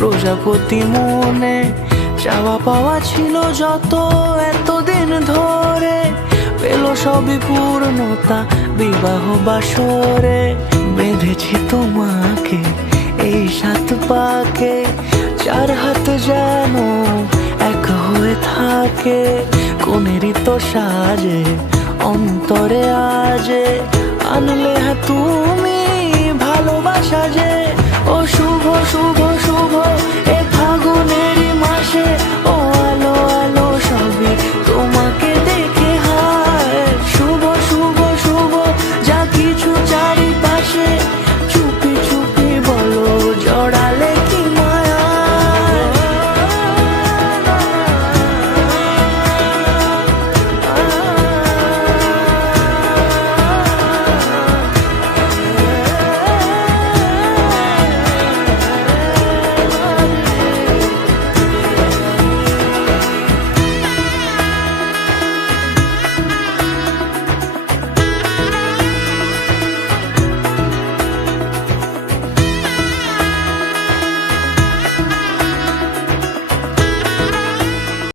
প্রজাপতি মনে চাওয়া পাওয়া ছিল যত এতদিন ধরে, পেল সবই পূর্ণতা বিবাহ বাসরে। বেঁধেছি তোমাকে এই 7 পাকে, 4 হাত যেন এক হয়ে থাকে। কোনেরই তো সাজে অন্তরে আজে আনলে হ্যাঁ